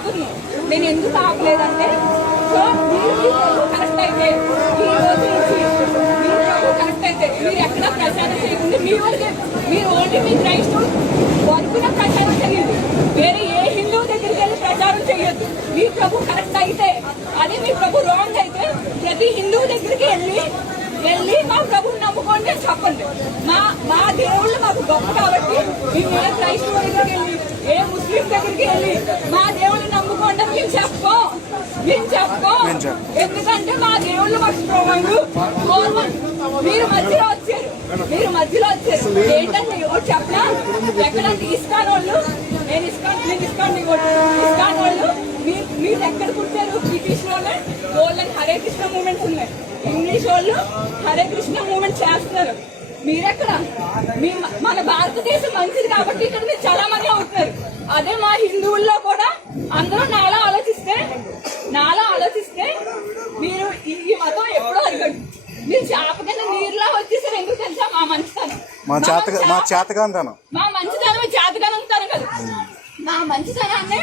ప్రభుత్వం నేను ఎందుకు ఆపలేదంటే సో మీరు కరెక్ట్ అయితే ఈ రోజు నుంచి మీరు ప్రభు కరెక్ట్ అయితే మీరు ఎక్కడ ప్రచారం చేయకుండా మీరు ఓన్లీ మీ క్రైస్తవులు వరకున ప్రచారం చేయండి. వేరే ఏ హిందువు దగ్గరికి వెళ్ళి ప్రచారం చేయొద్దు. మీ ప్రభు కరెక్ట్ అయితే అదే మీ ప్రభు రాంగ్ అయితే ప్రతి హిందువు దగ్గరికి వెళ్ళి మా ప్రభుని నమ్ముకోండి చెప్పండి. మా దేవుళ్ళు మాకు గొప్ప కాబట్టి మేము ఏ క్రైస్తవ దగ్గరికి వెళ్ళి ఏ ముస్లిం దగ్గరికి వెళ్ళి మా దేవుళ్ళు నమ్ముకోండి మేము చెప్పం. ఎందుకంటే మా దేవుళ్ళు మాకు స్ట్రాంగ్. మీరు మధ్యలో వచ్చారు ఏంటంటే ఎవరు చెప్పినా ఎక్కడ ఇస్కాన్ వాళ్ళు నేను ఇస్కాన్ వాళ్ళు మీరు ఎక్కడ పుట్టారు? బ్రిటిష్ వాళ్ళని హరే కృష్ణ మూవ్మెంట్స్ ఉన్నాయి. ఇంగ్లీష్ వాళ్ళు హరే కృష్ణ మూవ్మెంట్ చేస్తున్నారు. మీరెక్కడ? మన భారతదేశం మంచిది కాబట్టి ఇక్కడ మీరు చాలా మంది అవుతున్నారు. అదే మా హిందువుల్లో కూడా అందరూ నాలా ఆలోచిస్తే మీరు ఈ మతం ఎప్పుడో అడగండి. మీరు చేపకన్నా నీరులా వచ్చేసారు. ఎందుకు తెలుసా? మా మంచితనం మా మంచితనం చేతగానం కదా. మా మంచితనాన్ని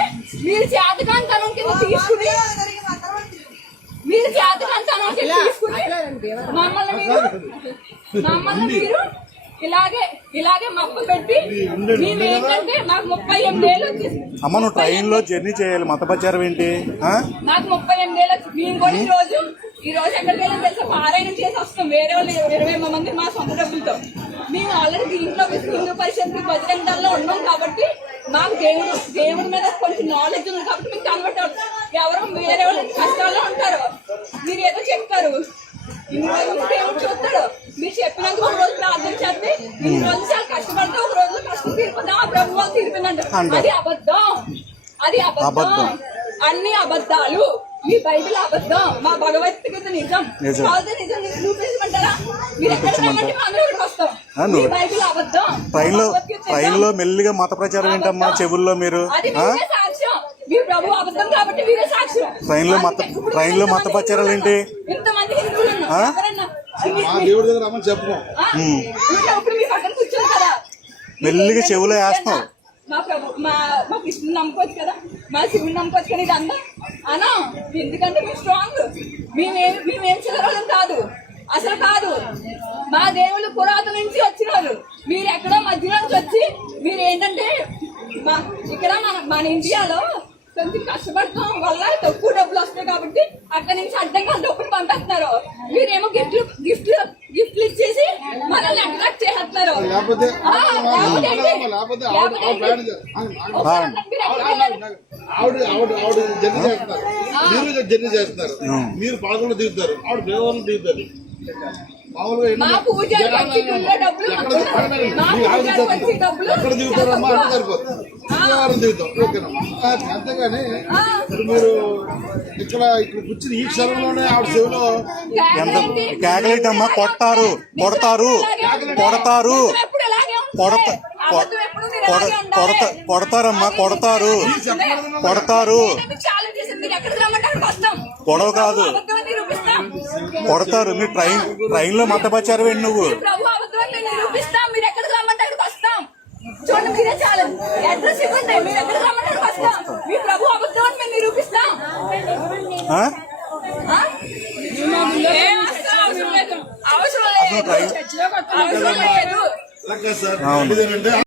మీరు చేతకాంతనం కింద తీసుకుని మమ్మల్ని మీరు ఇలాగే మప్పు పెట్టి మేమేంటంటే మాకు 38 ఏళ్ళు వచ్చేసి అమ్మ నువ్వు ట్రైన్ లో జర్నీ చేయాలి. మత ప్రచారం ఏంటి? నాకు 38 ఏళ్ళు వచ్చి మేము కూడా ఈ రోజు ఎక్కడికి వెళ్ళాం తెలుసా? పారాయణం చేసి వస్తాం. వేరే వాళ్ళు 20 మంది మా సొంత డబ్బులతో. మేము ఆల్రెడీ దీంట్లో హిందూ పరిషత్ బజరంగాల్లో ఉన్నాం కాబట్టి మాకు దేవుడి మీద కొంచెం నాలెడ్జ్ ఉంది కాబట్టి మీకు కన్వర్ట్ అవుతుంది. ఎవరో వేరే వాళ్ళు కష్టాల్లో ఉంటారు. మీరు ఏదో చెప్తారు, ఇన్ని రోజులు దేవుడు చూస్తాడు. మీరు చెప్పినాక ఒక రోజు ప్రార్థన చేస్తే ఇన్ని రోజులు చాలా కష్టపడితే ఒక రోజు కష్టం తీరిపోతే ఆ ప్రభు వాళ్ళు తీరిపోయిందంట. అది అబద్ధం. అన్ని అబద్ధాలు. మీ బైబిల్ అబద్ధం, మా భగవద్గీత నిజం. నిజం చూపించమంటారా? మీరు ఎక్కడ రమ్మంటే మనం ఇక్కడికి వస్తాం. మీ బైబిల్ అబద్ధం. ట్రైన్ లో మెల్లిగా మత ప్రచారం ఏంటమ్మా చెవుల్లో? మీరు అది సాక్ష్యం. మీ ప్రభు అబద్ధం కాబట్టి మీరే సాక్ష్యం. ట్రైన్ లో మత ప్రచారాలు ఏంటి? ఇంతమంది హిందువులు మీ పక్కన కూర్చోరు కదా, మెల్లిగా చెవులో వేస్తాం. మా కృష్ణుని నమ్ముకోవచ్చు కదా, మా శివుని నమ్ముకోవచ్చు కదా. ఇది అన్నా ఎందుకంటే మేము స్ట్రాంగ్. మేమేం చదవడం కాదు, అసలు కాదు. మా దేవుళ్ళు పురాతన నుంచి వచ్చినారు. మీరు ఎక్కడో మధ్యలో నుంచి వచ్చి మీరు ఏంటంటే ఇక్కడ మన ఇండియాలో కొంచెం కష్టపడటం వల్ల తక్కువ డబ్బులు వస్తాయి కాబట్టి అక్కడి నుంచి అడ్డంగా డబ్బులు పంపిస్తున్నారు. మీరేమో గిఫ్ట్లు ఇచ్చేసి మనల్ని అట్రాక్ట్ చేస్తున్నారు. జర్నీ చేస్తున్నారు. మీరు పాల్గొని దిగుతారు, ఆవిడ దేవాలయం దిగుతారు. ఎక్కడ దిగుతారమ్మా అంటే సరిపోతుంది. శుక్రవారం దిగుతాం ఓకేనమ్మా. అంతేగాని మీరు ఇక్కడ కూర్చుని ఈ క్షణంలోనే ఆవిడ చెవిలో ఎంత కేకలేటమ్మా? కొడతారు కొడతారమ్మా, కొడతారు. గొడవ కాదు, కొడతారు. మీరు ట్రైన్ లో మత ప్రచారం ఏంటి? నువ్వు చూడండి, మీరే చాలా అడ్రస్ ఇవ్వండి. మీరు ఎక్కడ రమ్మంటారు వస్తాం. మీ ప్రభు అబద్ధం అని మేము నిరూపిస్తాం. అవసరం లేదు.